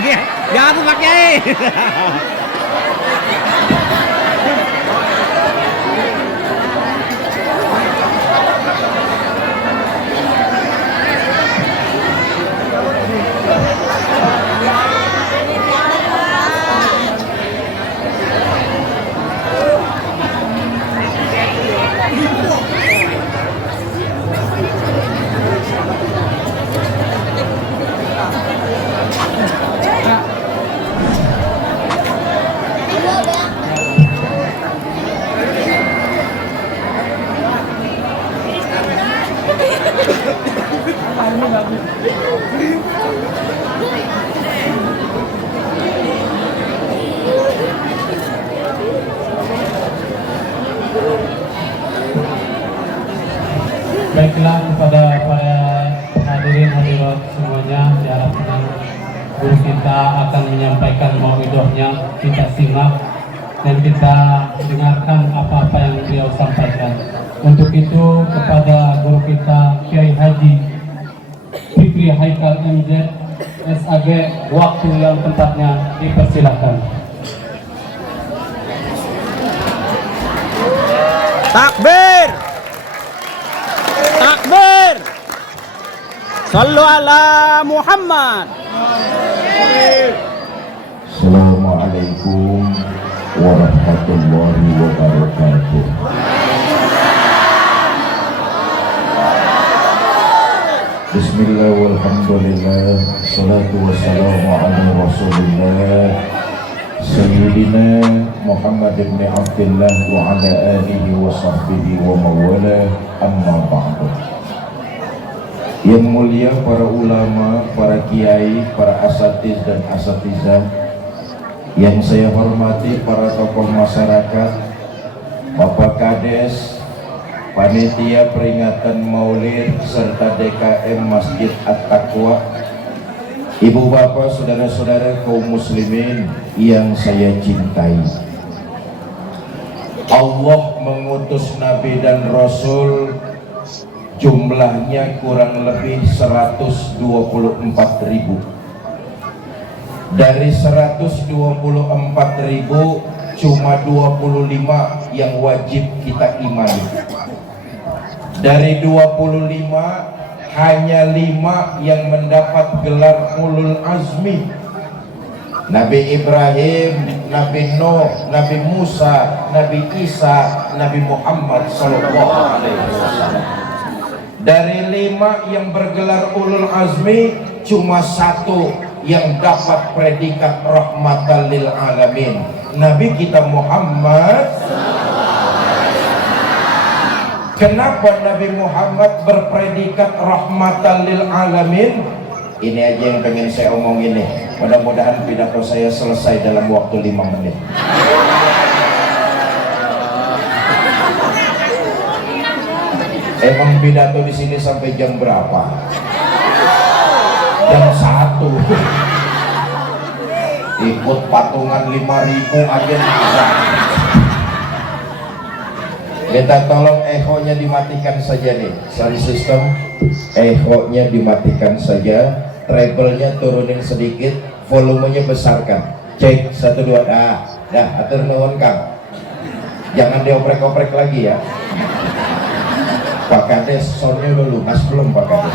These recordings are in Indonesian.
pakai. Jangan pakai. Baiklah, kepada para hadirin hadirat semuanya, diharapkan guru kita akan menyampaikan mauidahnya. Kita simak dan kita dengarkan apa-apa yang beliau sampaikan. Untuk itu kepada guru kita Kiai Haji Fikri Haikal MZ SAG, waktu yang tempatnya dipersilakan. Takbir. Takbir. Sallu ala Muhammad. Assalamualaikum warahmatullahi wabarakatuh. Bismillah walhamdulillah, salatu wassalamu ala rasulillah Sayyidina Muhammad ibn Abdullah wa ala alihi wa sahbihi wa mawala, amma ba'du. Yang mulia para ulama, para kiai, para asatiz dan asatizah, yang saya hormati para tokoh masyarakat, Bapak Kades, panitia peringatan Maulid serta DKM Masjid At-Taqwa, ibu bapak, saudara-saudara kaum muslimin yang saya cintai. Allah mengutus nabi dan rasul jumlahnya kurang lebih 124.000. Dari 124.000 cuma 25 yang wajib kita imani. Dari 25 hanya 5 yang mendapat gelar ulul azmi. Nabi Ibrahim, Nabi Nuh, Nabi Musa, Nabi Isa, Nabi Muhammad sallallahu alaihi wasallam. Dari 5 yang bergelar ulul azmi, cuma 1 yang dapat predikat rahmatan lil alamin, Nabi kita Muhammad. Kenapa Nabi Muhammad berpredikat rahmatan lil alamin? Ini aja yang pengen saya omongin nih. Mudah-mudahan pidato saya selesai dalam waktu 5 menit. Emang pidato di sini sampai jam berapa? Jam 1. Ikut patungan 5.000 aja bisa. Kita tolong echo-nya dimatikan saja nih, sound system. Echo-nya dimatikan saja, treble-nya turunin sedikit, volumenya besarkan. Cek 1 2, dah atur nuwun Kang. Jangan dioprek-oprek lagi ya. Pak Kades, soundnya udah lunas belum Pak Kades?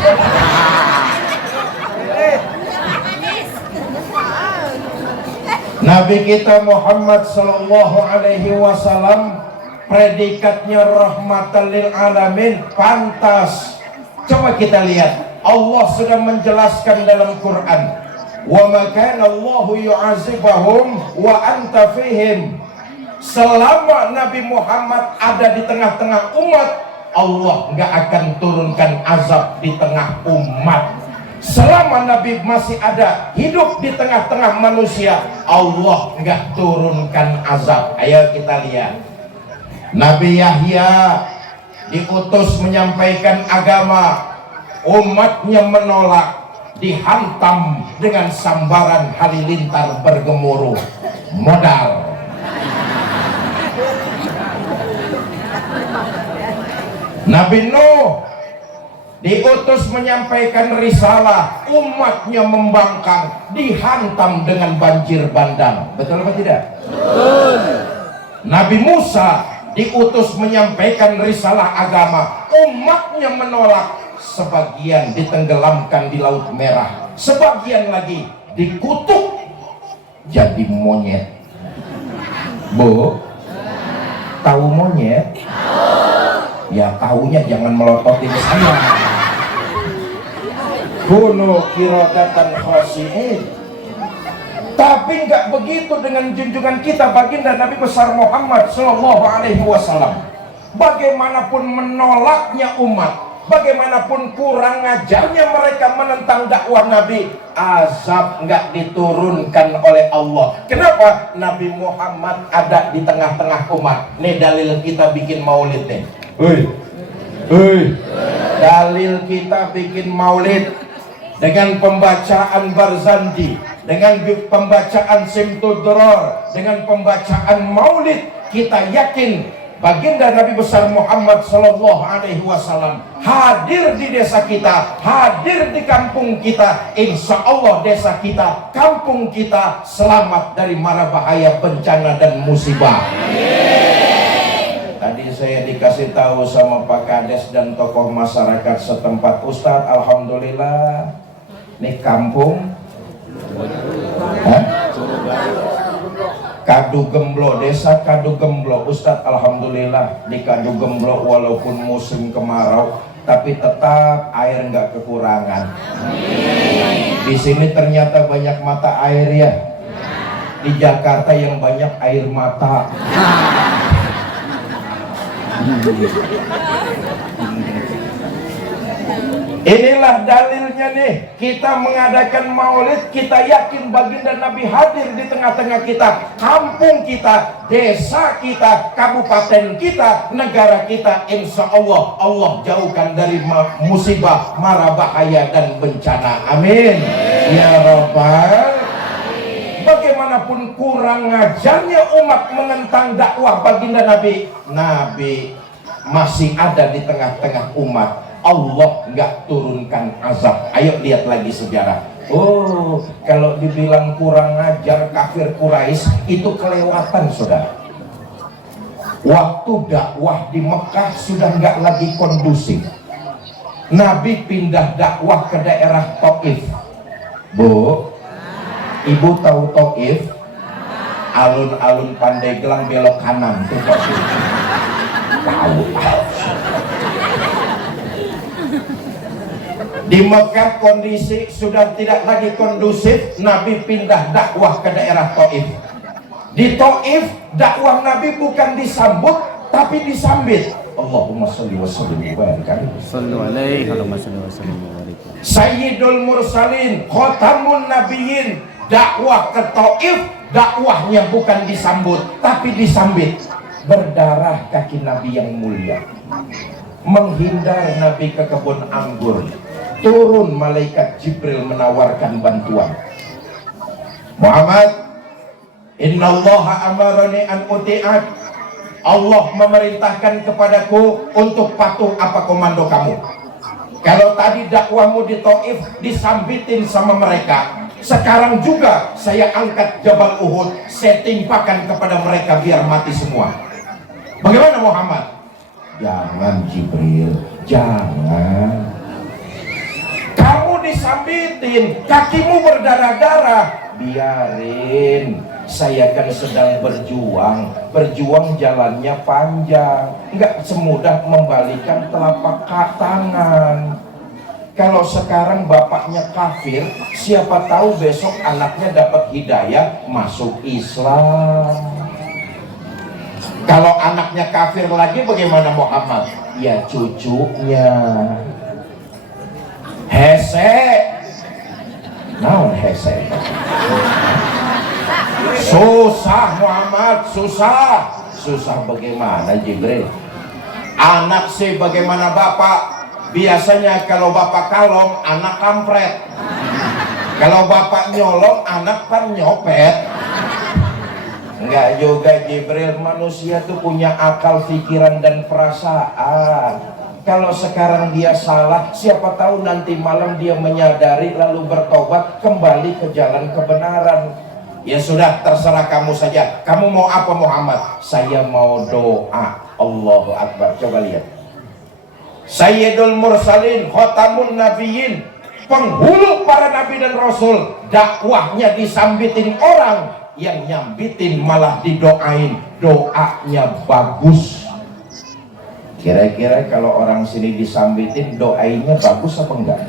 Nabi kita Muhammad sallallahu alaihi wasallam predikatnya rahmatan lil alamin, pantas. Coba kita lihat, Allah sudah menjelaskan dalam Quran, wa ma kana Allahu yu'azibahum wa anta fihim. Selama Nabi Muhammad ada di tengah-tengah umat, Allah nggak akan turunkan azab di tengah umat. Selama Nabi masih ada hidup di tengah-tengah manusia, Allah nggak turunkan azab. Ayo kita lihat, Nabi Yahya diutus menyampaikan agama, umatnya menolak, dihantam dengan sambaran halilintar bergemuruh, modal. Nabi Nuh diutus menyampaikan risalah, umatnya membangkang, dihantam dengan banjir bandang. Betul apa tidak? Betul. Nabi Musa diutus menyampaikan risalah agama, umatnya menolak, sebagian ditenggelamkan di Laut Merah, sebagian lagi dikutuk jadi monyet. Bu, tahu monyet? Ya tahunya jangan melototin saya. Kuno kirodatan khosiin. Tapi nggak begitu dengan junjungan kita baginda Nabi besar Muhammad Sallallahu Alaihi Wasallam. Bagaimanapun menolaknya umat, bagaimanapun kurang ajarnya mereka menentang dakwah Nabi, azab nggak diturunkan oleh Allah. Kenapa? Nabi Muhammad ada di tengah-tengah umat. Nih dalil kita bikin maulid nih. Dalil kita bikin maulid dengan pembacaan Barzandi, dengan pembacaan Simtudror, dengan pembacaan maulid. Kita yakin baginda Nabi besar Muhammad Sallallahu Alaihi Wasallam hadir di desa kita, hadir di kampung kita. Insya Allah desa kita, kampung kita selamat dari mara bahaya, bencana dan musibah. Tadi saya dikasih tahu sama Pak Kades dan tokoh masyarakat setempat, Ustadz, alhamdulillah nih kampung Kadu Gemblo, desa Kadu Gemblo, Ustadz, alhamdulillah di Kadu Gemblo walaupun musim kemarau tapi tetap air nggak kekurangan. Di sini ternyata banyak mata air ya. Di Jakarta yang banyak air mata. Inilah dalilnya nih, kita mengadakan maulid, kita yakin baginda Nabi hadir di tengah-tengah kita, kampung kita, desa kita, kabupaten kita, negara kita. Insya Allah, Allah jauhkan dari musibah, mara bahaya dan bencana. Amin. Ya Rabbal. Bagaimanapun kurang ajarnya umat menentang dakwah baginda Nabi, Nabi masih ada di tengah-tengah umat. Allah nggak turunkan azab. Ayo lihat lagi sejarah. Oh, kalau dibilang kurang ajar kafir Quraisy itu kelewatan, saudara. Waktu dakwah di Mekah sudah nggak lagi kondusif. Nabi pindah dakwah ke daerah Taif. Bu, ibu tahu Taif? Alun-alun Pandeglang belok kanan tuh Taif. Tahu. Di Mekah kondisi sudah tidak lagi kondusif. Nabi pindah dakwah ke daerah Taif. Di Taif dakwah Nabi bukan disambut tapi disambit. Allahumma sholli wa sallim wa barik alaihi. Sayyidul Mursalin, Khotamun Nabiyyin, dakwah ke Taif, dakwahnya bukan disambut tapi disambit. Berdarah kaki Nabi yang mulia. Menghindar Nabi ke kebun anggur. Turun malaikat Jibril menawarkan bantuan. Muhammad, innallaha amarani an uti'at. Allah memerintahkan kepadaku untuk patuh apa komando kamu. Kalau tadi dakwahmu di Taif disambitin sama mereka, sekarang juga saya angkat Jabal Uhud, saya timpakan kepada mereka biar mati semua. Bagaimana Muhammad? Jangan Jibril, jangan. Kamu disambitin, kakimu berdarah-darah, biarin. Saya kan sedang berjuang, jalannya panjang, nggak semudah membalikan telapak tangan. Kalau sekarang bapaknya kafir, siapa tahu besok anaknya dapat hidayah masuk Islam. Kalau anaknya kafir lagi bagaimana Muhammad? Ya cucunya. Hese, naon hese? Susah Muhammad, susah bagaimana Jibril? Anak sih bagaimana bapak? Biasanya kalau bapak kalong, anak kampret. Kalau bapak nyolong, anak kan nyopet. Enggak juga Jibril, manusia tuh punya akal, pikiran dan perasaan. Kalau sekarang dia salah, siapa tahu nanti malam dia menyadari lalu bertobat kembali ke jalan kebenaran. Ya sudah, terserah kamu saja. Kamu mau apa Muhammad? Saya mau doa. Allahu Akbar. Coba lihat. Sayyidul Mursalin, Khotamun Nabiyyin, penghulu para nabi dan rasul, dakwahnya disambitin orang, yang nyambitin malah didoain. Doanya bagus. Kira-kira kalau orang sini disambitin, doainya bagus apa enggak?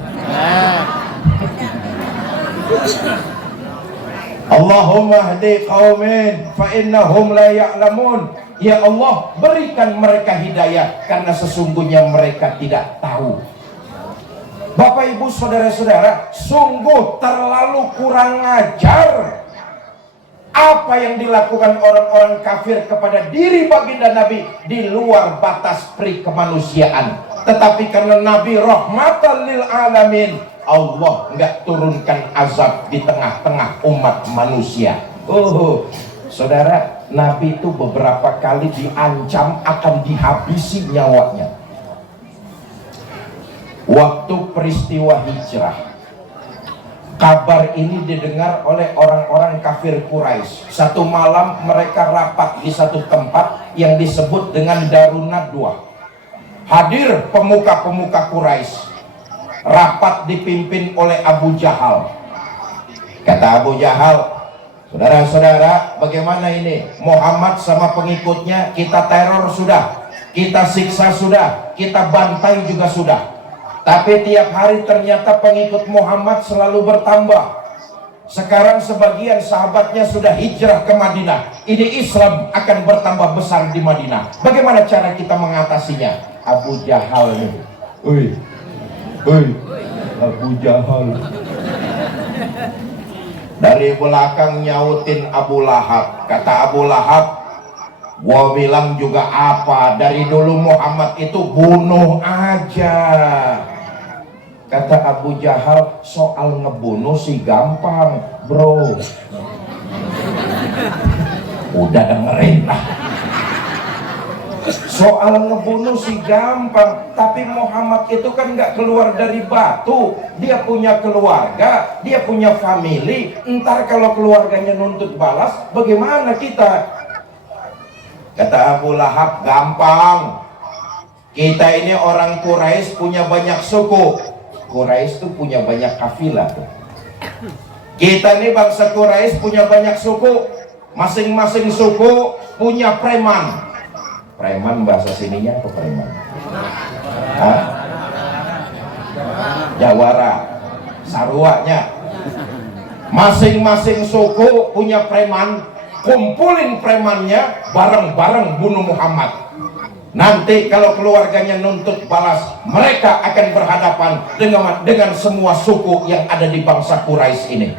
Allahumma hdi qaumin fa innahum la ya'lamun. Ya Allah, berikan mereka hidayah karena sesungguhnya mereka tidak tahu. Bapak Ibu saudara-saudara, sungguh terlalu kurang ajar apa yang dilakukan orang-orang kafir kepada diri baginda Nabi di luar batas pri kemanusiaan. Tetapi karena Nabi rahmatan lil alamin, Allah nggak turunkan azab di tengah-tengah umat manusia. Saudara, Nabi itu beberapa kali diancam akan dihabisi nyawanya. Waktu peristiwa hijrah, kabar ini didengar oleh orang-orang kafir Quraisy. Satu malam mereka rapat di satu tempat yang disebut dengan Darun Nadwah. Hadir pemuka-pemuka Quraisy. Rapat dipimpin oleh Abu Jahal. Kata Abu Jahal, saudara-saudara, bagaimana ini? Muhammad sama pengikutnya kita teror sudah, kita siksa sudah, kita bantai juga sudah. Tapi tiap hari ternyata pengikut Muhammad selalu bertambah. Sekarang sebagian sahabatnya sudah hijrah ke Madinah. Ini Islam akan bertambah besar di Madinah. Bagaimana cara kita mengatasinya? Abu Jahal nih. Abu Jahal. Dari belakang nyautin Abu Lahab. Kata Abu Lahab, gua bilang juga apa, dari dulu Muhammad itu bunuh aja. Kata Abu Jahal, soal ngebunuh sih gampang bro. Udah dengerin lah. Soal ngebunuh sih gampang, tapi Muhammad itu kan nggak keluar dari batu. Dia punya keluarga, dia punya family. Ntar kalau keluarganya nuntut balas, bagaimana kita? Kata Abu Lahab, gampang. Kita ini orang Quraisy punya banyak suku. Quraisy tuh punya banyak kafilah tuh. Kita nih bangsa Quraisy punya banyak suku. Masing-masing suku punya preman. Preman bahasa sininya apa preman? Hah? Jawara, sarwanya. Masing-masing suku punya preman. Kumpulin premannya, bareng-bareng bunuh Muhammad. Nanti kalau keluarganya nuntut balas, mereka akan berhadapan dengan semua suku yang ada di bangsa Quraisy ini.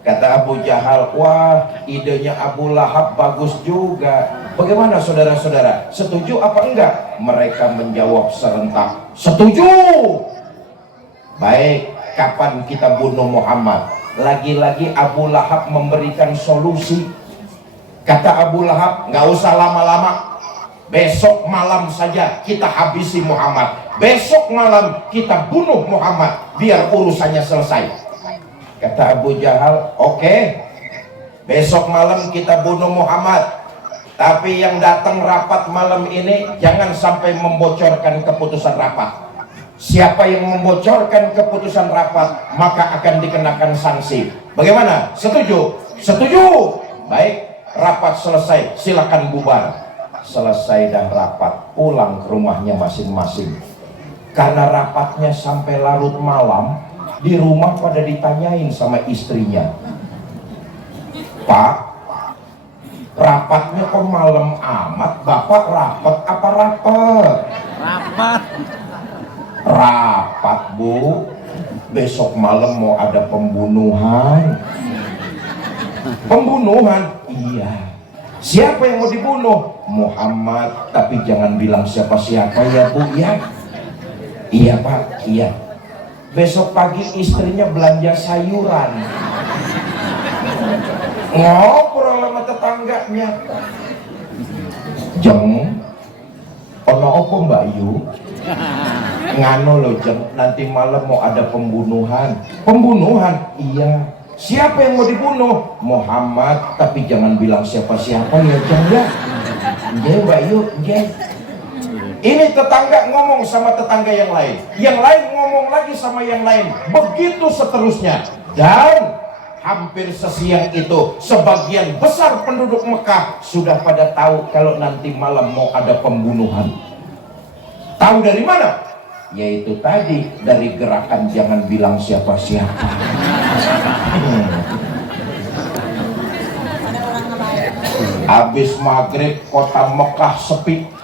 Kata Abu Jahal, wah idenya Abu Lahab bagus juga. Bagaimana saudara-saudara? Setuju apa enggak? Mereka menjawab serentak, setuju. Baik, kapan kita bunuh Muhammad? Lagi-lagi Abu Lahab memberikan solusi. Kata Abu Lahab, nggak usah lama-lama. Besok malam saja kita habisi Muhammad. Besok malam kita bunuh Muhammad, biar urusannya selesai. Kata Abu Jahal, oke. Besok malam kita bunuh Muhammad. Tapi yang datang rapat malam ini jangan sampai membocorkan keputusan rapat. Siapa yang membocorkan keputusan rapat, maka akan dikenakan sanksi. Bagaimana? Setuju? Setuju. Baik, rapat selesai, silakan bubar. Selesai dan rapat, pulang ke rumahnya masing-masing. Karena rapatnya sampai larut malam, di rumah pada ditanyain sama istrinya, Pak, rapatnya kok malam amat, Bapak rapat apa rapat? Rapat. Rapat Bu, besok malam mau ada pembunuhan. Pembunuhan? Iya. Siapa yang mau dibunuh? Muhammad, tapi jangan bilang siapa-siapa ya Bu ya. Iya Pak, iya. Besok pagi istrinya belanja sayuran. Ngobrol sama tetangganya. Jeng, ono apa Mbak Yu? Ngano loh Jeng, nanti malam mau ada pembunuhan. Pembunuhan? Iya. Siapa yang mau dibunuh? Muhammad, tapi jangan bilang siapa-siapa ya Jeng ya. Nggih Mbak Yu, nggih. Ini tetangga ngomong sama tetangga yang lain ngomong lagi sama yang lain, begitu seterusnya. Dan hampir sesiang itu sebagian besar penduduk Mekah sudah pada tahu kalau nanti malam mau ada pembunuhan. Tahu dari mana? Yaitu tadi dari gerakan jangan bilang siapa-siapa. Habis maghrib kota Mekah sepi.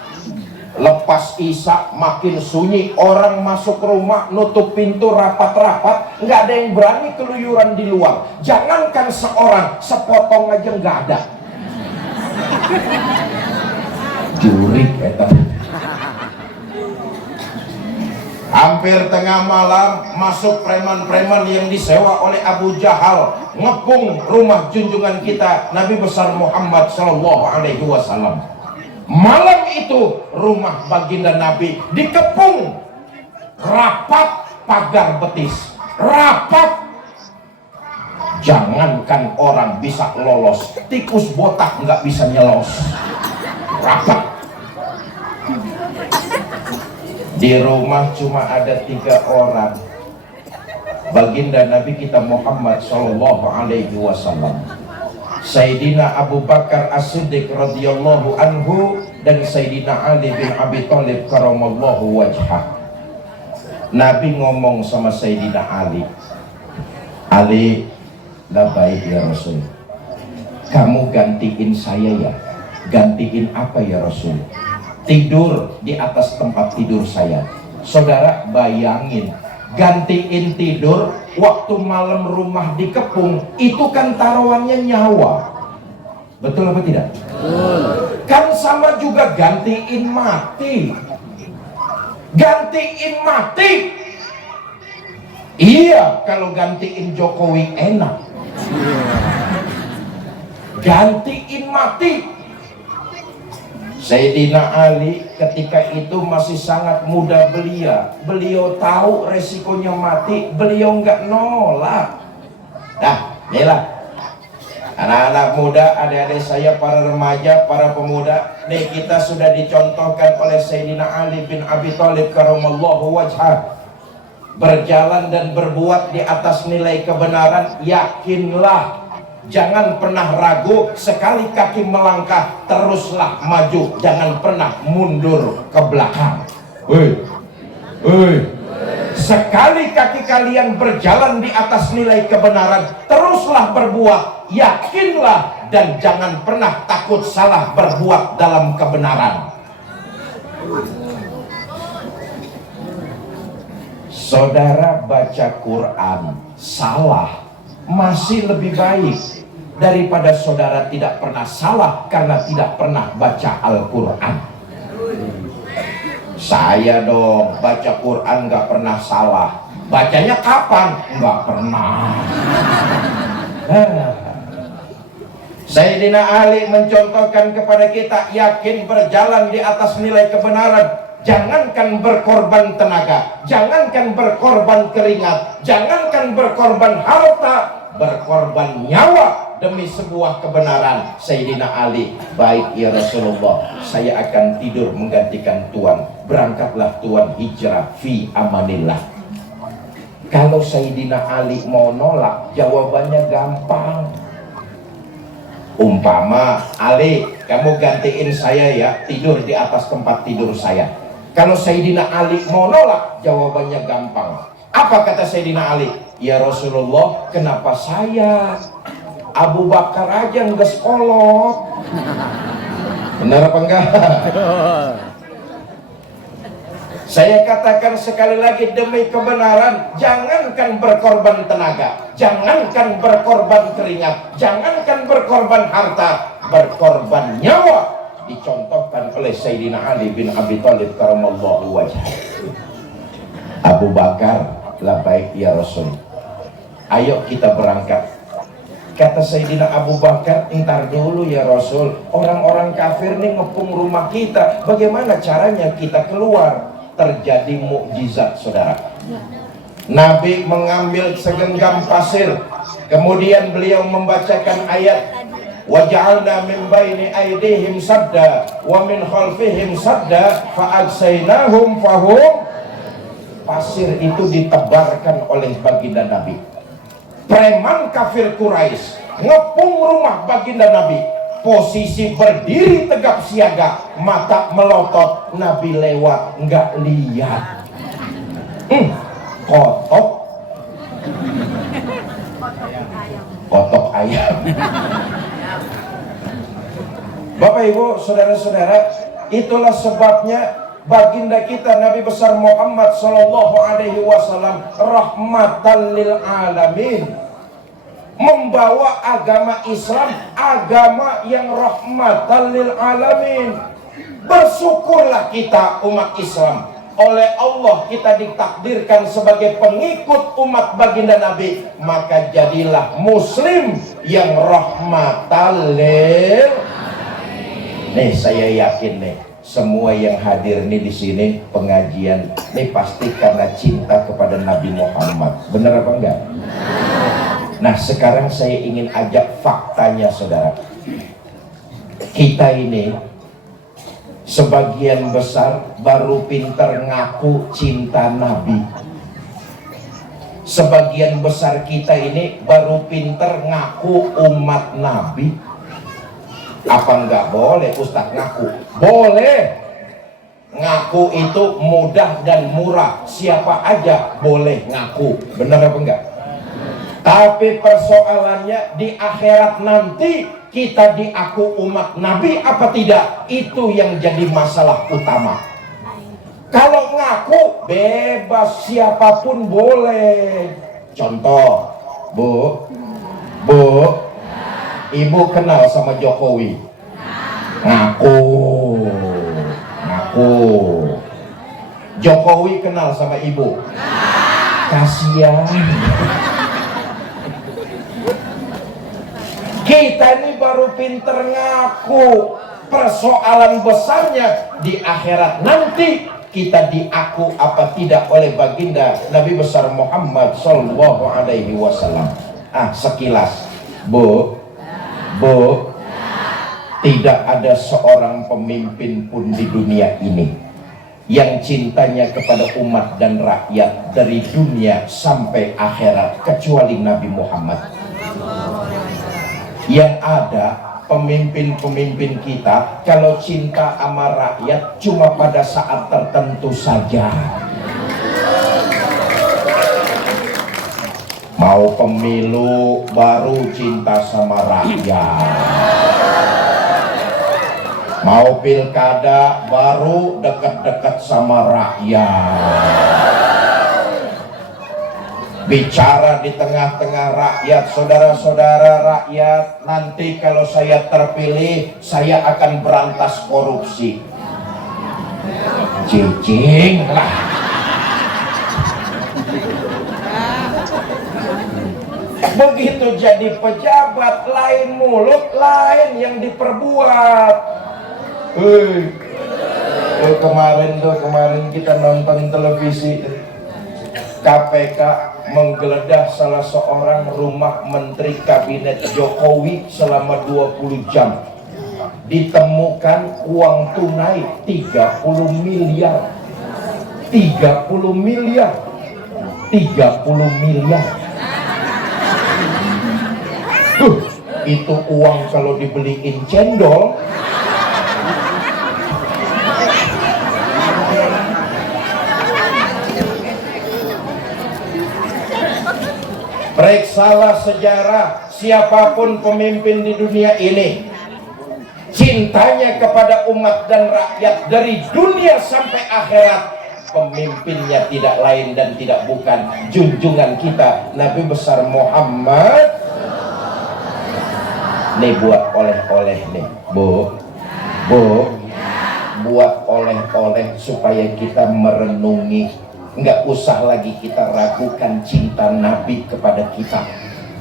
Lepas isya makin sunyi, orang masuk rumah nutup pintu rapat-rapat, nggak ada yang berani keluyuran di luar. Jangankan seorang, sepotong aja nggak ada. Jurik eta. Hampir tengah malam masuk preman-preman yang disewa oleh Abu Jahal ngepung rumah junjungan kita Nabi besar Muhammad SAW. Malam itu rumah baginda Nabi dikepung rapat pagar betis, rapat. Jangankan orang bisa lolos, tikus botak nggak bisa nyelos. Rapat. Di rumah cuma ada 3 orang. Baginda Nabi kita Muhammad SAW, Sayyidina Abu Bakar As-Siddiq radhiyallahu anhu dan Sayyidina Ali bin Abi Thalib karamallahu wajhah. Nabi ngomong sama Sayyidina Ali, Ali, baik ya Rasul, kamu gantiin saya ya. Gantiin apa ya Rasul? Tidur di atas tempat tidur saya. Saudara bayangin, gantiin tidur waktu malam rumah dikepung, itu kan taruhannya nyawa. Betul apa tidak? Betul. Kan sama juga gantiin mati. Gantiin mati. Iya, kalau gantiin Jokowi enak. Gantiin mati. Sayyidina Ali ketika itu masih sangat muda belia. Beliau tahu resikonya mati, beliau nggak nolak. Nah, inilah anak-anak muda, adik-adik saya, para remaja, para pemuda. Nih kita sudah dicontohkan oleh Sayyidina Ali bin Abi Thalib karamallahu wajhah. Berjalan dan berbuat di atas nilai kebenaran, yakinlah. Jangan pernah ragu, sekali kaki melangkah teruslah maju, jangan pernah mundur ke belakang. Sekali kaki kalian berjalan di atas nilai kebenaran, teruslah berbuat, yakinlah, dan jangan pernah takut salah berbuat dalam kebenaran. Saudara baca Quran salah masih lebih baik daripada saudara tidak pernah salah karena tidak pernah baca Al-Quran. Saya dong baca Quran nggak pernah salah. Bacanya kapan? Nggak pernah. Sayyidina Ali mencontohkan kepada kita, yakin berjalan di atas nilai kebenaran. Jangankan berkorban tenaga, jangankan berkorban keringat, jangankan berkorban harta, berkorban nyawa demi sebuah kebenaran. Sayyidina Ali, baik ya Rasulullah, saya akan tidur menggantikan Tuan. Berangkatlah Tuan hijrah fi amanillah. Kalau Sayyidina Ali mau nolak, jawabannya gampang. Umpama, Ali, kamu gantiin saya ya, tidur di atas tempat tidur saya. Kalau Sayyidina Ali mau nolak, jawabannya gampang. Apa kata Sayyidina Ali? Ya Rasulullah, kenapa saya? Abu Bakar aja nggak sekolot. Benar apa enggak? Saya katakan sekali lagi demi kebenaran, jangankan berkorban tenaga, jangankan berkorban keringat, jangankan berkorban harta, berkorban nyawa. Dicontohkan oleh Sayyidina Ali bin Abi Thalib karamallahu wajhah. Abu Bakar, labbaik ya Rasul, ayo kita berangkat. Kata Sayyidina Abu Bakar, entar dulu ya Rasul, orang-orang kafir nih ngepung rumah kita, bagaimana caranya kita keluar? terjadi mukjizat, saudara. Nabi mengambil segenggam pasir, kemudian beliau membacakan ayat, waja'alna min baini aydihim sadda wa min khalfihim sadda fa'agsaynahum fahum. Pasir itu ditebarkan oleh baginda Nabi. Preman kafir Quraisy ngepung rumah baginda Nabi, posisi berdiri tegap siaga, mata melotot, Nabi lewat nggak lihat. Kotok ayam. Bapak Ibu, saudara-saudara, itulah sebabnya baginda kita Nabi besar Muhammad sallallahu alaihi wasallam rahmatan lil alamin, membawa agama Islam, agama yang rahmatan lil alamin. Bersyukurlah kita umat Islam, oleh Allah kita ditakdirkan sebagai pengikut umat baginda Nabi, maka jadilah muslim yang rahmatan lil. Nih saya yakin nih, semua yang hadir nih di sini pengajian nih pasti karena cinta kepada Nabi Muhammad. Benar apa enggak? Nah, sekarang saya ingin ajak faktanya, saudara. Kita ini sebagian besar baru pintar ngaku cinta Nabi. Sebagian besar kita ini baru pintar ngaku umat Nabi. Apa enggak boleh Ustadz ngaku? Boleh. Ngaku itu mudah dan murah, siapa aja boleh ngaku. Benar apa enggak? Tapi persoalannya di akhirat nanti kita diaku umat Nabi apa tidak, itu yang jadi masalah utama. Kalau ngaku bebas, siapapun boleh. Contoh, Bu, Ibu kenal sama Jokowi? Ngaku. Jokowi kenal sama Ibu? Kasihan. Kita ini baru pinter ngaku. Persoalan besarnya di akhirat nanti kita diaku apa tidak oleh baginda Nabi besar Muhammad sallallahu alaihi wasallam. Sekilas, Bu, tidak ada seorang pemimpin pun di dunia ini yang cintanya kepada umat dan rakyat dari dunia sampai akhirat kecuali Nabi Muhammad. Yang ada pemimpin-pemimpin kita kalau cinta sama rakyat cuma pada saat tertentu saja. Mau pemilu baru cinta sama rakyat, mau pilkada baru dekat-dekat sama rakyat. Bicara di tengah-tengah rakyat, saudara-saudara rakyat, nanti kalau saya terpilih, saya akan berantas korupsi. Cicing lah. Begitu jadi pejabat, lain mulut, lain yang diperbuat. Kemarin kita nonton televisi, KPK menggeledah salah seorang rumah menteri kabinet Jokowi selama 20 jam. Ditemukan uang tunai 30 miliar. 30 miliar. 30 miliar. Itu uang kalau dibeliin cendol. Periksalah sejarah siapapun pemimpin di dunia ini, cintanya kepada umat dan rakyat dari dunia sampai akhirat, pemimpinnya tidak lain dan tidak bukan junjungan kita Nabi besar Muhammad. Nih buat oleh-oleh nih, Bu, buat oleh-oleh supaya kita merenungi. Nggak usah lagi kita ragukan cinta Nabi kepada kita.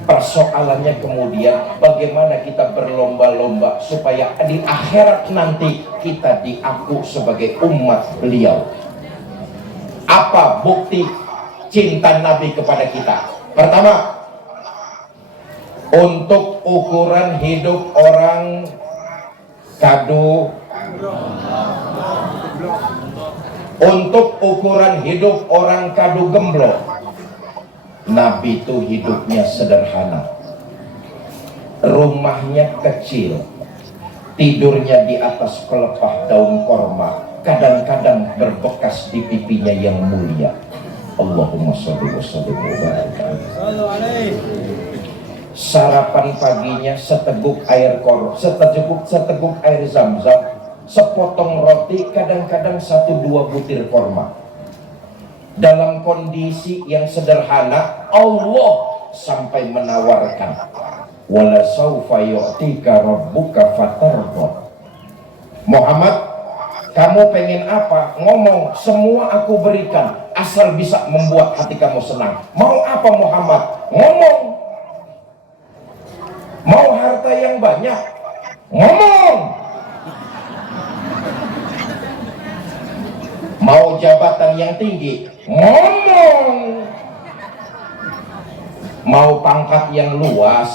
Persoalannya kemudian bagaimana kita berlomba-lomba supaya di akhirat nanti kita diaku sebagai umat beliau. Apa bukti cinta Nabi kepada kita? Pertama, untuk ukuran hidup orang kadu, untuk ukuran hidup orang kadu gemblo, Nabi itu hidupnya sederhana, rumahnya kecil, tidurnya di atas pelepah daun korma, kadang-kadang berbekas di pipinya yang mulia. Allahumma sholli wa sallim wa barik alaihi. Sarapan paginya seteguk air seteguk air zam-zam, sepotong roti, kadang-kadang 1-2 butir korma. Dalam kondisi yang sederhana, Allah sampai menawarkan, wala saufa yu'tika rabbuka fatarda. Muhammad, kamu pengen apa? Ngomong, semua aku berikan, asal bisa membuat hati kamu senang. Mau apa Muhammad? Ngomong. Mau harta yang banyak? Ngomong. Mau jabatan yang tinggi? Ngomong. Mau pangkat yang luas?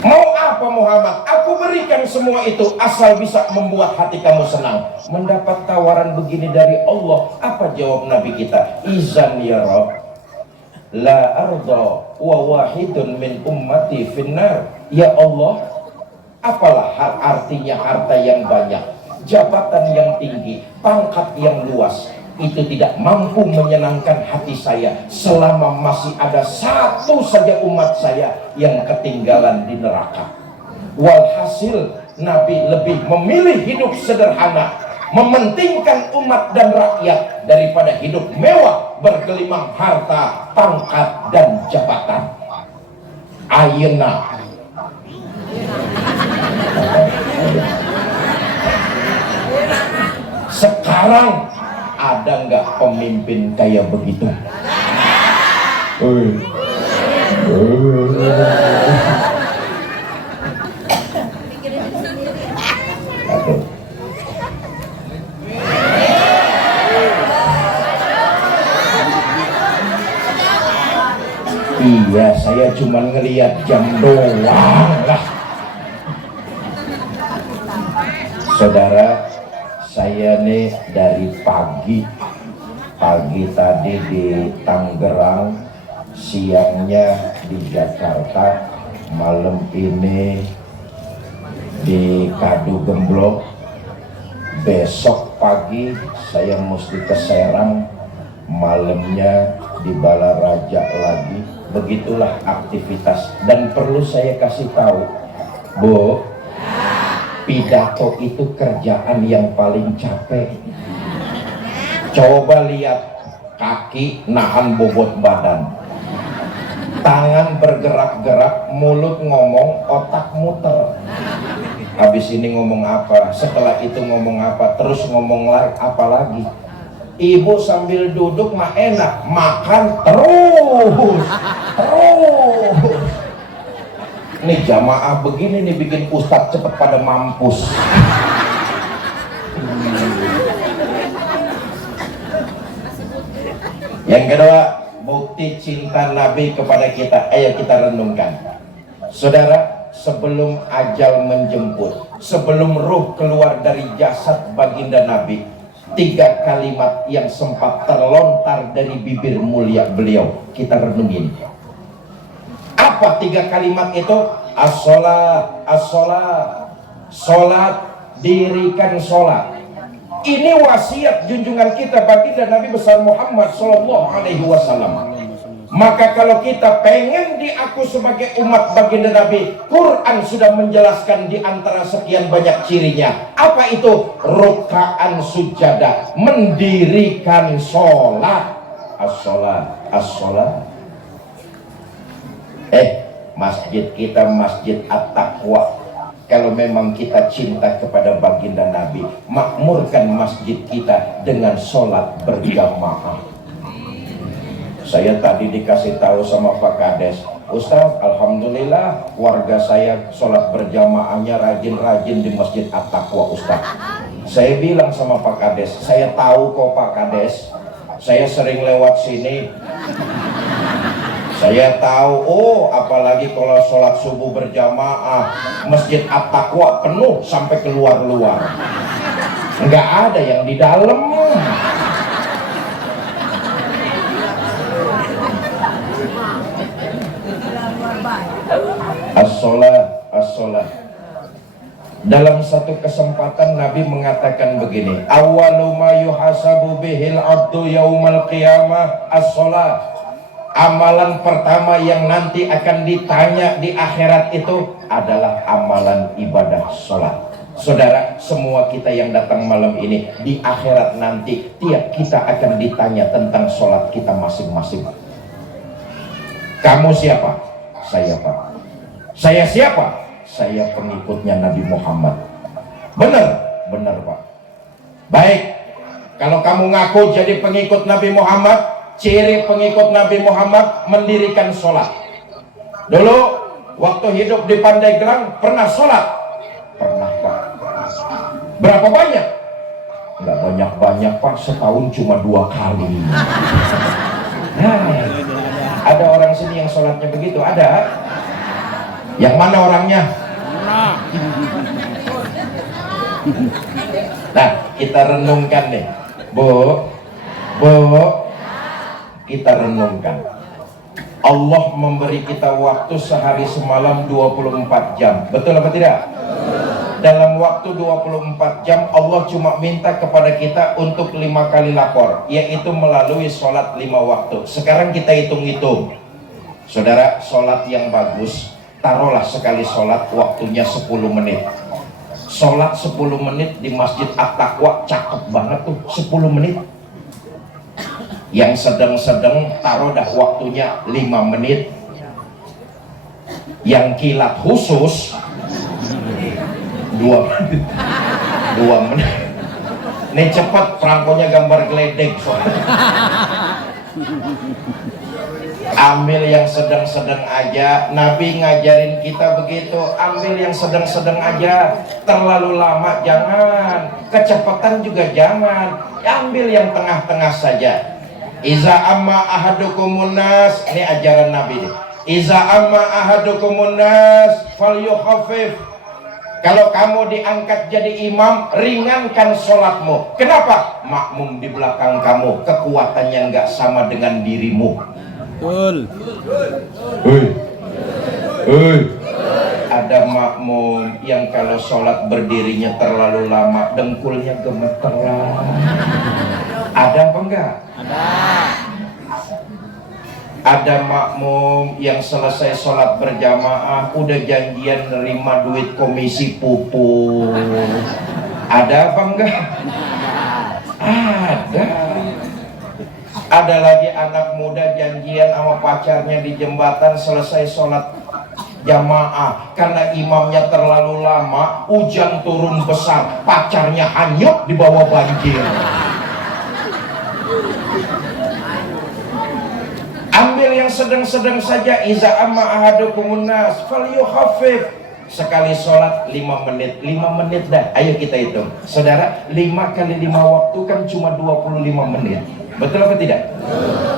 Mau apa Muhammad? Aku berikan semua itu asal bisa membuat hati kamu senang. Mendapat tawaran begini dari Allah, apa jawab Nabi kita? Izan ya Rabb, la arda wa wahidun min ummati finnar. Ya Allah, apalah artinya harta yang banyak, jabatan yang tinggi, pangkat yang luas, itu tidak mampu menyenangkan hati saya selama masih ada satu saja umat saya yang ketinggalan di neraka. Walhasil Nabi lebih memilih hidup sederhana, mementingkan umat dan rakyat daripada hidup mewah bergelimang harta, pangkat dan jabatan. Ayeuna sekarang ada nggak pemimpin kayak begitu? Aduh. Iya, saya cuma ngelihat jam doang lah. Saudara, saya nih dari pagi tadi di Tangerang, siangnya di Jakarta, malam ini di Kadu Gemblok, besok pagi saya mesti ke Serang, malamnya di Balaraja lagi. Begitulah aktivitas. Dan perlu saya kasih tahu, Bu, pidato itu kerjaan yang paling capek. Coba lihat, kaki nahan bobot badan, tangan bergerak-gerak, mulut ngomong, otak muter. Habis ini ngomong apa, setelah itu ngomong apa, terus ngomong apa lagi. Ibu sambil duduk mah enak, makan terus. Nih jamaah begini nih bikin ustadz cepet pada mampus. Yang kedua, bukti cinta Nabi kepada kita. Ayo kita renungkan. Saudara, sebelum ajal menjemput, sebelum ruh keluar dari jasad baginda Nabi, 3 kalimat yang sempat terlontar dari bibir mulia beliau, kita renungin. Apa 3 kalimat itu? As-sholat, as-sholat, sholat, dirikan sholat. Ini wasiat junjungan kita baginda Nabi besar Muhammad SAW. Maka kalau kita pengen diaku sebagai umat baginda Nabi, Quran sudah menjelaskan di antara sekian banyak cirinya. Apa itu? Rukaan sujadah, mendirikan sholat. As-sholat, as-sholat. Masjid kita masjid At-Taqwa. Kalau memang kita cinta kepada baginda Nabi, makmurkan masjid kita dengan sholat berjamaah. Saya tadi dikasih tahu sama Pak Kades, Ustaz, alhamdulillah warga saya sholat berjamaahnya rajin-rajin di Masjid At-Taqwa Ustaz. Saya bilang sama Pak Kades, saya tahu kok Pak Kades, saya sering lewat sini. Saya tahu, oh apalagi kalau sholat subuh berjamaah Masjid At-Taqwa penuh sampai keluar-luar, nggak ada yang di dalam. As-sholat, as-sholat. Dalam satu kesempatan Nabi mengatakan begini, awwalu ma yuhasabu bihil abdu yaumal qiyamah as-sholat. Amalan pertama yang nanti akan ditanya di akhirat itu adalah amalan ibadah sholat. Saudara, semua kita yang datang malam ini, di akhirat nanti tiap kita akan ditanya tentang sholat kita masing-masing. Kamu siapa? Saya Pak. Saya siapa? Saya pengikutnya Nabi Muhammad. Benar? Benar Pak. Baik, kalau kamu ngaku jadi pengikut Nabi Muhammad, ciri pengikut Nabi Muhammad mendirikan sholat. Dulu waktu hidup di Pandeglang pernah sholat? Pernah Pak. Berapa banyak? Nggak banyak-banyak Pak, setahun cuma 2 kali. Nah, ada orang sini yang sholatnya begitu? Ada? Yang mana orangnya? Nah, kita renungkan nih, Bu, kita renungkan. Allah memberi kita waktu sehari semalam 24 jam. Betul apa tidak? Dalam waktu 24 jam Allah cuma minta kepada kita untuk 5 kali lapor, yaitu melalui sholat 5 waktu. Sekarang kita hitung-hitung. Saudara, sholat yang bagus, taruhlah sekali sholat waktunya 10 menit. Sholat 10 menit di Masjid At-Taqwa cakep banget tuh, 10 menit. Yang sedang-sedang taruh dah waktunya 5 menit. Yang kilat khusus 2 menit. 2 menit. Ini cepat, perangkonya gambar geledek soalnya. Ambil yang sedang-sedang aja. Nabi ngajarin kita begitu, ambil yang sedang-sedang aja. Terlalu lama jangan, kecepatan juga jangan. Ambil yang tengah-tengah saja. Iza amma ahadukumun nas, ini ajaran Nabi nih. Iza amma ahadukumun nas falyukhaffif. Kalau kamu diangkat jadi imam, ringankan sholatmu. Kenapa? Makmum di belakang kamu kekuatannya nggak sama dengan dirimu. Betul. Ada makmum yang kalau sholat berdirinya terlalu lama, dengkulnya gemeteran. Ada apa enggak? Ada makmum yang selesai sholat berjamaah udah janjian nerima duit komisi pupuk. Ada apa enggak? Ada. Ada lagi anak muda janjian sama pacarnya di jembatan, selesai sholat jamaah karena imamnya terlalu lama, hujan turun besar, pacarnya hanyut di bawah banjir. Ambil yang sedang-sedang saja. Iza amma ahadukumun nas falyukhaffif. Sekali sholat 5 menit. 5 menit dah. Ayo kita hitung. Saudara, 5 kali 5 waktu kan cuma 25 menit. Betul apa tidak?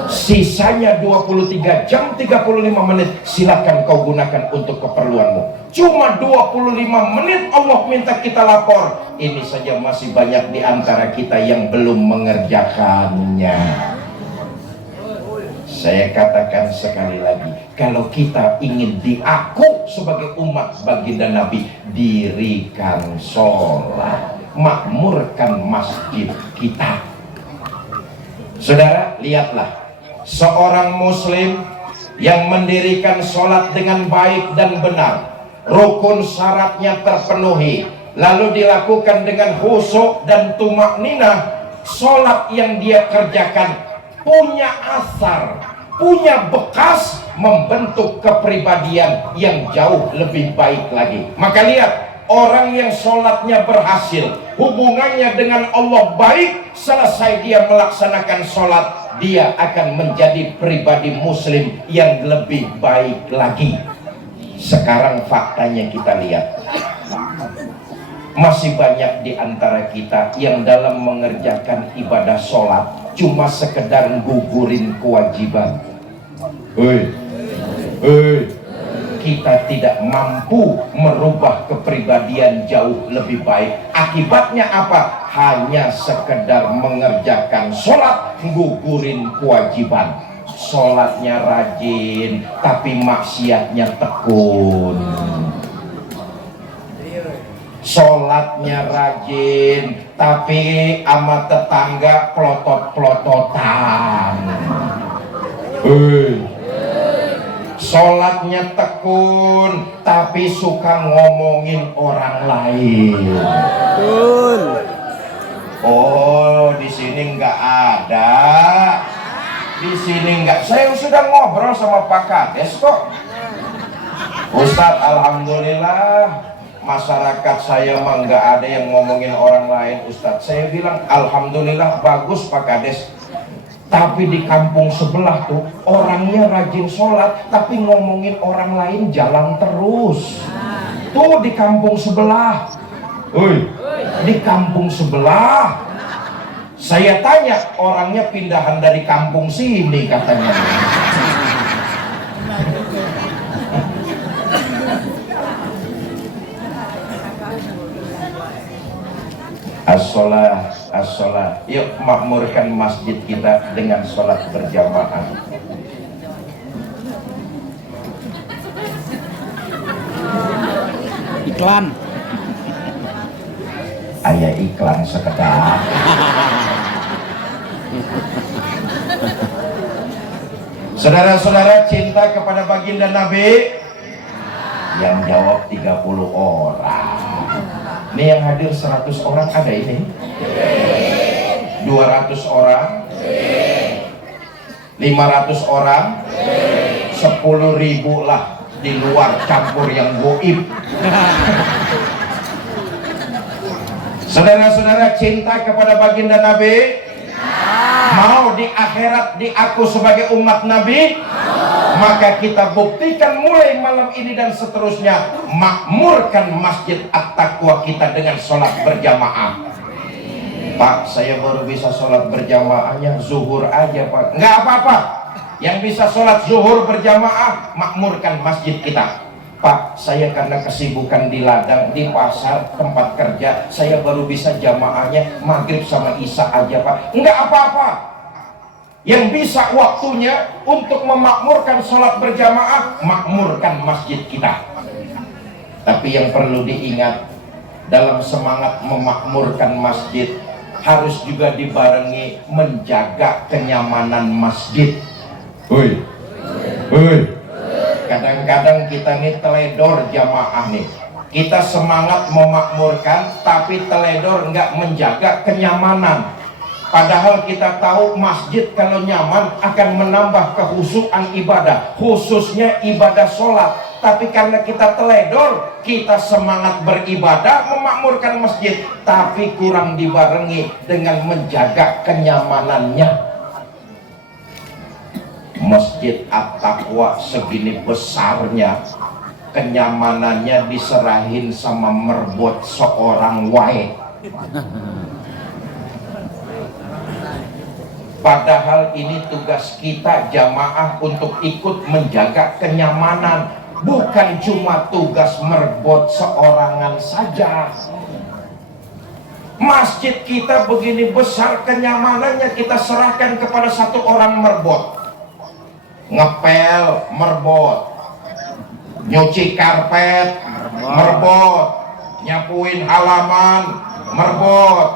Sisanya 23 jam 35 menit silakan kau gunakan untuk keperluanmu. Cuma 25 menit Allah minta kita lapor. Ini saja masih banyak di antara kita yang belum mengerjakannya. Saya katakan sekali lagi, kalau kita ingin diaku sebagai umat baginda Nabi, dirikan sholat, makmurkan masjid kita. Saudara, lihatlah, seorang muslim yang mendirikan sholat dengan baik dan benar, rukun syaratnya terpenuhi, lalu dilakukan dengan khusyuk dan tumakninah, sholat yang dia kerjakan punya asar, punya bekas, membentuk kepribadian yang jauh lebih baik lagi. Maka lihat, orang yang sholatnya berhasil, hubungannya dengan Allah baik, selesai dia melaksanakan sholat, dia akan menjadi pribadi muslim yang lebih baik lagi. Sekarang faktanya kita lihat, masih banyak di antara kita yang dalam mengerjakan ibadah sholat cuma sekedar gugurin kewajiban. Kita tidak mampu merubah kepribadian jauh lebih baik. Akibatnya apa? Hanya sekedar mengerjakan sholat, gugurin kewajiban. Sholatnya rajin, tapi maksiatnya tekun. Sholatnya rajin, tapi sama tetangga pelotot-pelototan. Sholatnya tekun, tapi suka ngomongin orang lain. Oh, di sini nggak ada. Di sini nggak. Saya sudah ngobrol sama Pak Kades kok. Ustadz, alhamdulillah masyarakat saya mah nggak ada yang ngomongin orang lain, Ustadz. Saya bilang alhamdulillah, bagus Pak Kades. Tapi di kampung sebelah tuh orangnya rajin sholat, tapi ngomongin orang lain jalan terus. Tuh di kampung sebelah. Di kampung sebelah. Saya tanya, orangnya pindahan dari kampung sini katanya. As-sholah, as-sholah. Yuk makmurkan masjid kita dengan sholat berjamaah. Iklan. Ayah iklan sekedar. Saudara-saudara cinta kepada baginda Nabi? Yang jawab 30 orang. Ini yang hadir 100 orang ada ini? 200 orang? 500 orang? 10.000 lah di luar campur yang goib. Saudara-saudara cinta kepada baginda Nabi? Mau di akhirat diaku sebagai umat Nabi? Maka kita buktikan mulai malam ini dan seterusnya, makmurkan masjid At-Taqwa kita dengan sholat berjamaah. Pak, saya baru bisa sholat berjamaahnya zuhur aja Pak. Nggak apa-apa. Yang bisa sholat zuhur berjamaah, makmurkan masjid kita. Pak, saya karena kesibukan di ladang, di pasar, tempat kerja, saya baru bisa jamaahnya maghrib sama isya aja Pak. Nggak apa-apa. Yang bisa waktunya untuk memakmurkan sholat berjamaah, makmurkan masjid kita. Tapi yang perlu diingat, dalam semangat memakmurkan masjid, harus juga dibarengi menjaga kenyamanan masjid. Kadang-kadang kita nih teledor jamaah nih. Kita semangat memakmurkan, tapi teledor nggak menjaga kenyamanan. Padahal kita tahu masjid kalau nyaman akan menambah kehusukan ibadah, khususnya ibadah sholat. Tapi karena kita teledor, kita semangat beribadah, memakmurkan masjid, tapi kurang dibarengi dengan menjaga kenyamanannya. Masjid At-Taqwa segini besarnya, kenyamanannya diserahin sama merbot seorang wae. Padahal ini tugas kita jamaah untuk ikut menjaga kenyamanan, bukan cuma tugas merbot seorangan saja. Masjid kita begini besar, kenyamanannya kita serahkan kepada satu orang merbot. Ngepel merbot, nyuci karpet merbot, nyapuin halaman merbot,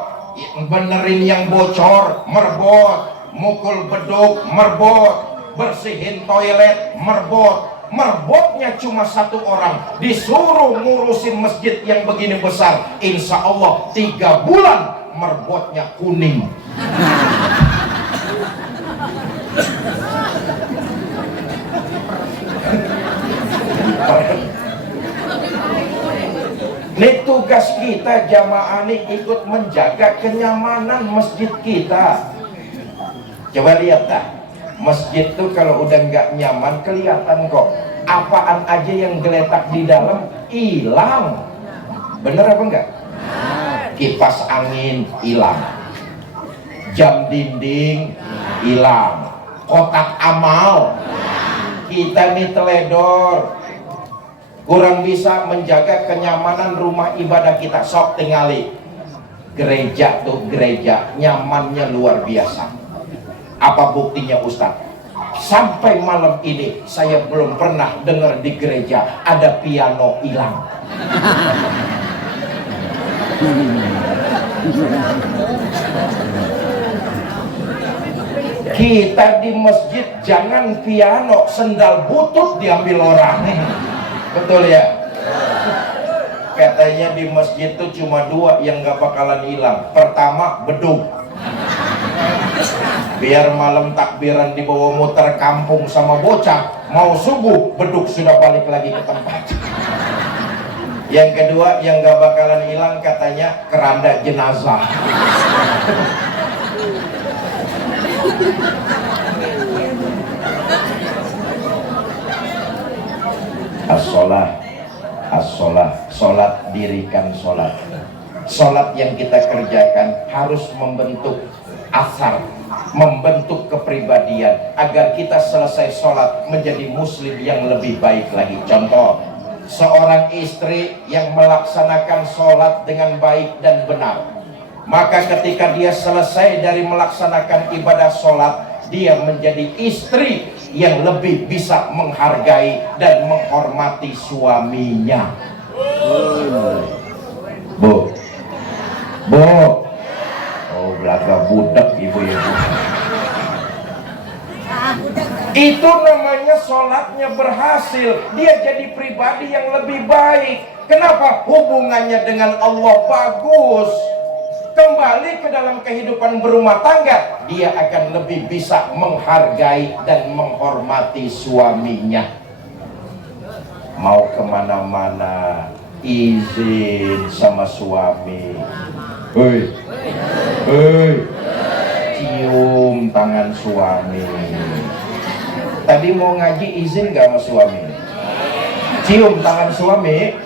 benerin yang bocor merbot, mukul beduk merbot, bersihin toilet merbot. Merbotnya cuma satu orang, disuruh ngurusin masjid yang begini besar. Insya Allah 3 bulan merbotnya kuning. Ini Tugas kita jamaah ini ikut menjaga kenyamanan masjid kita. Coba lihat dah, masjid tuh kalau udah nggak nyaman kelihatan kok. Apaan aja yang geletak di dalam hilang. Bener apa enggak? Kipas angin hilang, jam dinding hilang, kotak amal. Kita nih teledor, kurang bisa menjaga kenyamanan rumah ibadah kita. Sok tingali gereja tuh, gereja nyamannya luar biasa. Apa buktinya Ustadz? Sampai malam ini saya belum pernah dengar di gereja ada piano hilang. Kita di masjid jangan piano, sendal butut diambil orang. Betul ya? Katanya di masjid itu cuma dua yang gak bakalan hilang. Pertama, bedug. Biar malam takbiran dibawa muter kampung sama bocah, mau subuh bedug sudah balik lagi ke tempat. Yang kedua yang gak bakalan hilang katanya keranda jenazah. As-sholah, as-sholah, sholat, dirikan sholat. Sholat yang kita kerjakan harus membentuk asar, membentuk kepribadian agar kita selesai sholat menjadi muslim yang lebih baik lagi. Contoh, seorang istri yang melaksanakan sholat dengan baik dan benar, maka ketika dia selesai dari melaksanakan ibadah sholat, dia menjadi istri yang lebih bisa menghargai dan menghormati suaminya. Bu, oh belaga budak ibu-ibu. Itu namanya sholatnya berhasil. Dia jadi pribadi yang lebih baik. Kenapa? Hubungannya dengan Allah bagus. Kembali ke dalam kehidupan berumah tangga, dia akan lebih bisa menghargai dan menghormati suaminya. Mau kemana-mana izin sama suami. Hei, hei, cium tangan suami. Tadi mau ngaji izin gak sama suami? Cium tangan suami.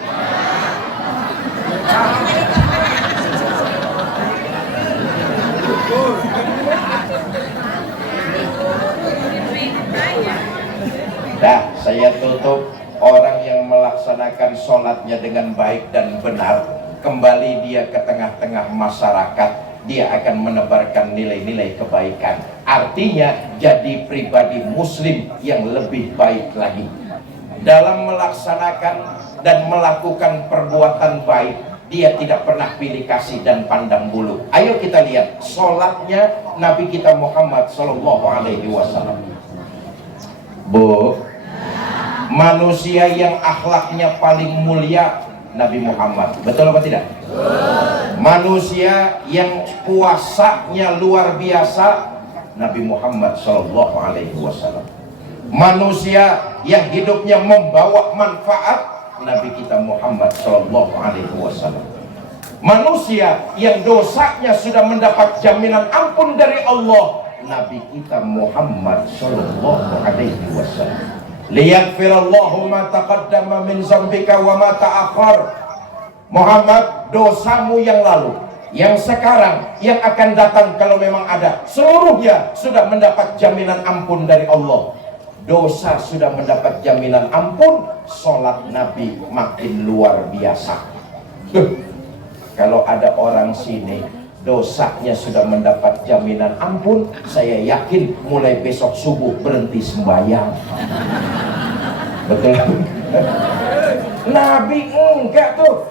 Dah, saya tutup. Orang yang melaksanakan sholatnya dengan baik dan benar, kembali dia ke tengah-tengah masyarakat, dia akan menebarkan nilai-nilai kebaikan. Artinya jadi pribadi muslim yang lebih baik lagi dalam melaksanakan dan melakukan perbuatan baik. Dia tidak pernah pilih kasih dan pandang bulu. Ayo kita lihat sholatnya Nabi kita Muhammad SAW. Bu, manusia yang akhlaknya paling mulia Nabi Muhammad. Betul apa tidak? Manusia yang puasanya luar biasa Nabi Muhammad SAW. Manusia yang hidupnya membawa manfaat Nabi kita Muhammad SAW. Manusia yang dosanya sudah mendapat jaminan ampun dari Allah, Nabi kita Muhammad SAW. Liyaghfirallahu ma taqaddama min dzambika wa ma ta'akhkhar. Muhammad, dosamu yang lalu, yang sekarang, yang akan datang kalau memang ada, seluruhnya sudah mendapat jaminan ampun dari Allah. Dosa sudah mendapat jaminan ampun, sholat Nabi makin luar biasa. Kalau ada orang sini dosanya sudah mendapat jaminan ampun, saya yakin mulai besok subuh berhenti sembahyang. Betul? Nabi enggak tuh,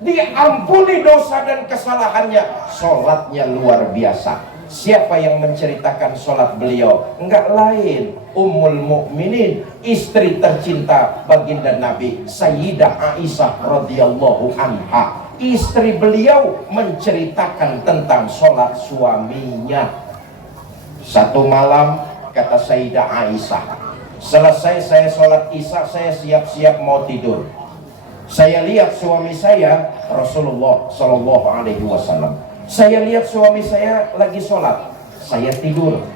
diampuni dosa dan kesalahannya, sholatnya luar biasa. Siapa yang menceritakan sholat beliau? Enggak lain, Ummul Mukminin, istri tercinta baginda Nabi, Sayyidah Aisyah radhiyallahu anha. Istri beliau menceritakan tentang sholat suaminya. Satu malam, kata Sayyidah Aisyah, selesai saya sholat isya, saya siap-siap mau tidur. Saya lihat suami saya, Rasulullah Shallallahu Alaihi Wasallam. Saya lihat suami saya lagi sholat, saya tidur.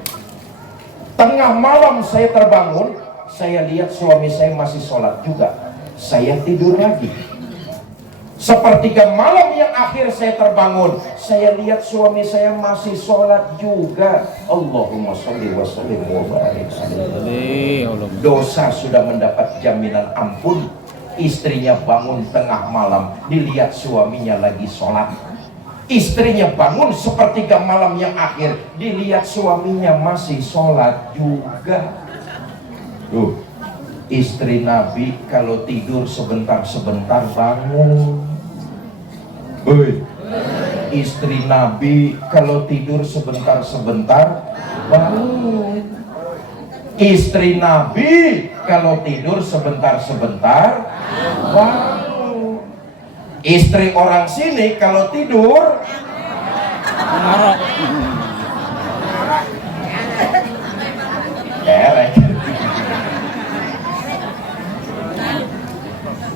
Tengah malam saya terbangun, saya lihat suami saya masih sholat juga, saya tidur lagi. Sepertiga malam yang akhir saya terbangun, saya lihat suami saya masih sholat juga. Allahumma sholli wa sallim wa barik alaihi. Dosa sudah mendapat jaminan ampun. Istrinya bangun tengah malam, dilihat suaminya lagi sholat. Istrinya bangun sepertiga malam yang akhir, dilihat suaminya masih sholat juga. Istri Nabi kalau tidur sebentar-sebentar bangun. Istri Nabi kalau tidur sebentar-sebentar bangun. Istri Nabi kalau tidur sebentar-sebentar bangun. Istri orang sini kalau tidur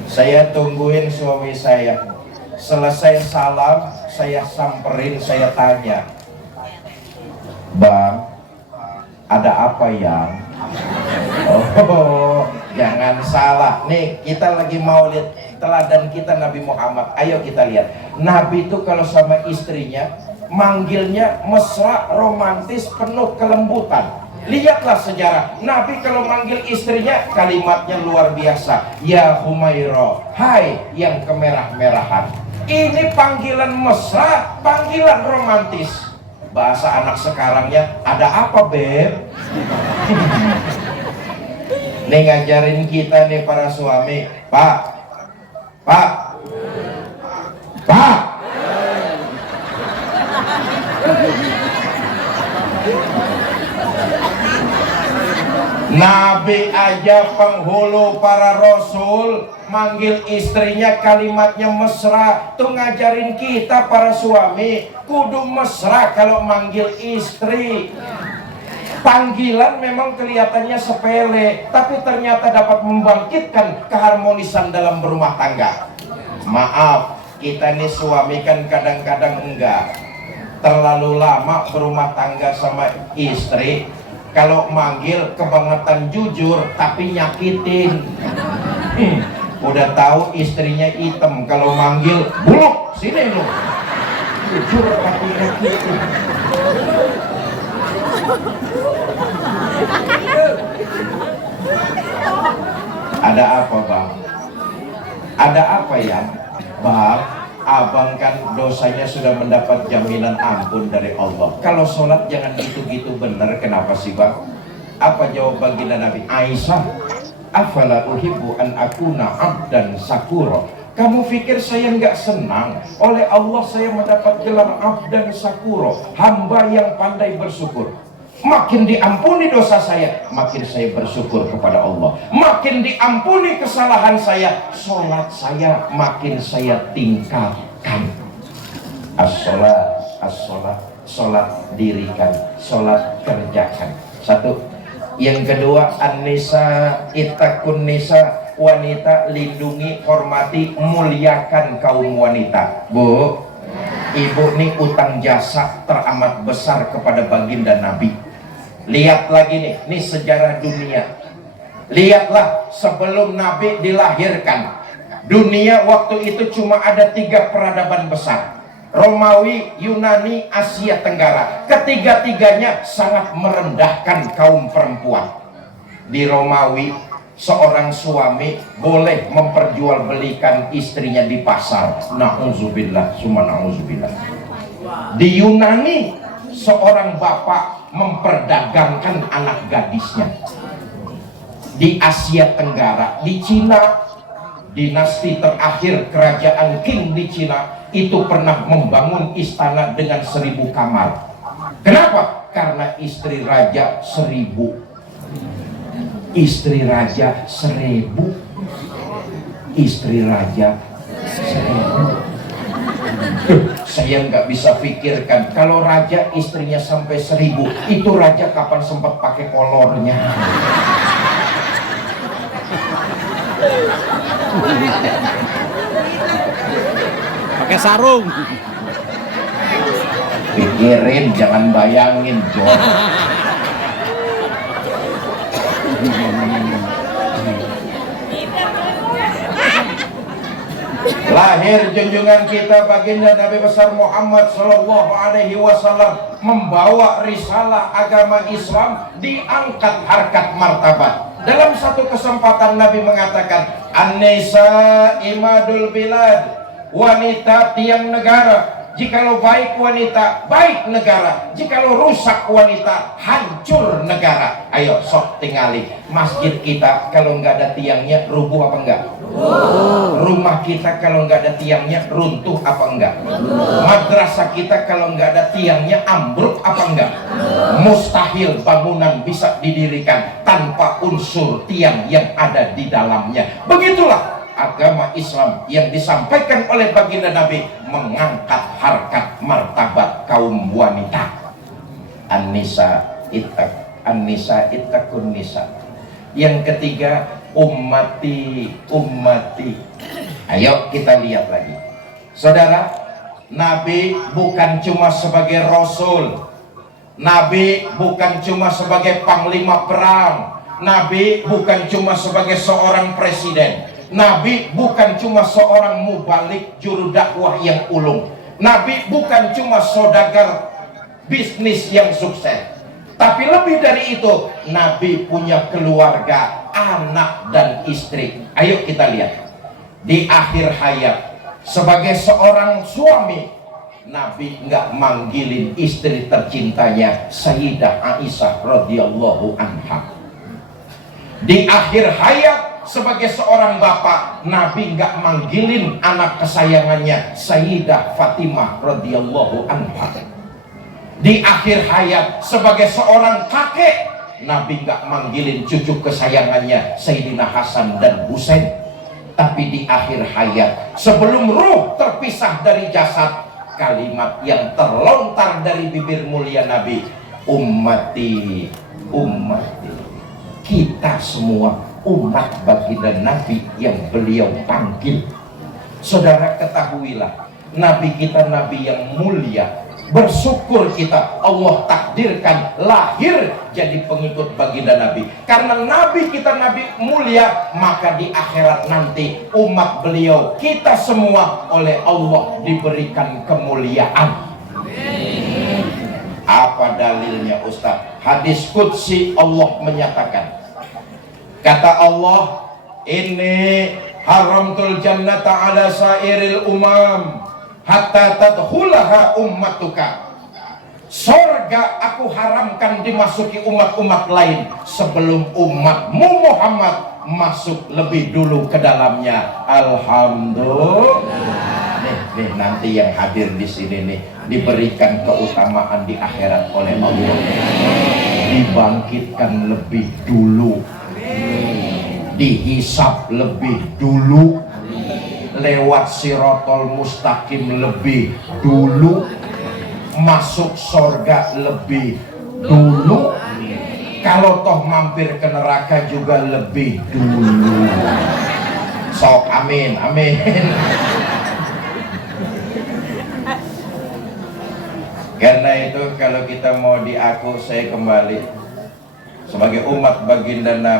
Saya tungguin suami saya. Selesai salam, saya samperin, saya tanya, "Bang, ada apa ya?" Oh, jangan salah. Nih, kita lagi mau lihat teladan kita Nabi Muhammad. Ayo kita lihat. Nabi itu kalau sama istrinya, manggilnya mesra, romantis, penuh kelembutan. Lihatlah sejarah. Nabi kalau manggil istrinya, kalimatnya luar biasa. Ya Humaira, hai yang kemerah-merahan. Ini panggilan mesra, panggilan romantis. Bahasa anak sekarangnya, ada apa beb? Nih ngajarin kita nih para suami, Pak, Pak, Nabi aja penghulu para rasul manggil istrinya kalimatnya mesra. Tuh ngajarin kita para suami kudu mesra kalau manggil istri. Panggilan memang kelihatannya sepele, tapi ternyata dapat membangkitkan keharmonisan dalam berumah tangga. Maaf, kita nih suami kan kadang-kadang enggak terlalu lama berumah tangga sama istri. Kalau manggil kebangetan jujur, tapi nyakitin. Udah tahu istrinya hitam, kalau manggil buluk, sini lu. Jujur tapi nyakitin. Ada apa bang? Ada apa ya bang? Abang kan dosanya sudah mendapat jaminan ampun dari Allah. Kalau sholat jangan gitu-gitu bener. Kenapa sih bang? Apa jawab baginda Nabi Aisyah? Afala uhibbu an akuna abdan sakura. Kamu pikir saya nggak senang? Oleh Allah saya mendapat gelar abdan sakura, hamba yang pandai bersyukur. Makin diampuni dosa saya, makin saya bersyukur kepada Allah. Makin diampuni kesalahan saya, sholat saya makin saya tingkatkan. As-sholat, as-sholat, sholat dirikan, sholat kerjakan. Satu. Yang kedua, an-nisa ittaqun nisa, wanita lindungi, hormati, muliakan kaum wanita. Bu, ibu nih utang jasa teramat besar kepada baginda Nabi. Lihat lagi nih sejarah dunia. Lihatlah sebelum Nabi dilahirkan, dunia waktu itu cuma ada 3 peradaban besar. Romawi, Yunani, Asia Tenggara. Ketiga-tiganya sangat merendahkan kaum perempuan. Di Romawi, seorang suami boleh memperjualbelikan istrinya di pasar. Na'udzubillah, summa na'udzubillah. Di Yunani, seorang bapak memperdagangkan anak gadisnya. Di Asia Tenggara, di Cina, dinasti terakhir kerajaan Qing di Cina itu pernah membangun istana dengan 1000 kamar. Kenapa? Karena istri raja 1000. Istri raja 1000. Istri raja 1000. Saya nggak bisa pikirkan kalau raja istrinya sampai 1000, itu raja kapan sempat pakai kolornya? pakai sarung. Pikirin, jangan bayangin, John. Lahir junjungan kita baginda Nabi besar Muhammad Sallallahu Alaihi Wasallam, membawa risalah agama Islam, diangkat harkat martabat. Dalam satu kesempatan Nabi mengatakan, An-nisa imadul bilad, wanita tiang negara. Jikalau baik wanita, baik negara. Jikalau rusak wanita, hancur negara. Ayo sok tingali. Masjid kita kalau nggak ada tiangnya rubuh apa enggak? Rumah kita kalau nggak ada tiangnya runtuh apa enggak? Madrasah kita kalau nggak ada tiangnya ambruk apa enggak? Mustahil bangunan bisa didirikan tanpa unsur tiang yang ada di dalamnya. Begitulah agama Islam yang disampaikan oleh baginda Nabi, mengangkat harkat martabat kaum wanita. An-nisa ittaqun nisa. Yang ketiga, ummati. Ayo kita lihat lagi, saudara. Nabi bukan cuma sebagai rasul, Nabi bukan cuma sebagai panglima perang, Nabi bukan cuma sebagai seorang presiden, Nabi bukan cuma seorang mubalik juru dakwah yang ulung, Nabi bukan cuma saudagar bisnis yang sukses. Tapi lebih dari itu, Nabi punya keluarga, anak dan istri. Ayo kita lihat. Di akhir hayat, sebagai seorang suami, Nabi nggak manggilin istri tercintanya Sayyidah Aisyah radhiyallahu anha. Di akhir hayat, sebagai seorang bapak, Nabi nggak manggilin anak kesayangannya Sayyidah Fatimah radhiyallahu anha. Di akhir hayat, sebagai seorang kakek, Nabi nggak manggilin cucu kesayangannya Sayyidina Hasan dan Husain. Tapi di akhir hayat, sebelum ruh terpisah dari jasad, kalimat yang terlontar dari bibir mulia Nabi, ummati. Kita semua umat baginda Nabi yang beliau panggil. Saudara, ketahuilah, Nabi kita Nabi yang mulia. Bersyukur kita, Allah takdirkan lahir jadi pengikut baginda Nabi. Karena Nabi kita Nabi mulia, maka di akhirat nanti umat beliau, kita semua oleh Allah diberikan kemuliaan. Apa dalilnya Ustaz? Hadis qudsi Allah menyatakan, kata Allah, inni haramtul jannata ala sairil umam hatta tadkhulaha ummatuka. Surga aku haramkan dimasuki umat-umat lain sebelum umatmu Muhammad masuk lebih dulu ke dalamnya. Alhamdulillah. Nih, nanti yang hadir di sini nih diberikan keutamaan di akhirat oleh Allah. Dibangkitkan lebih dulu, dihisab lebih dulu, lewat sirotol mustaqim lebih dulu, masuk surga lebih dulu, kalau toh mampir ke neraka juga lebih dulu. Sok amin, amin. Karena itu kalau kita mau diaku, saya kembali sebagai umat baginda Nabi.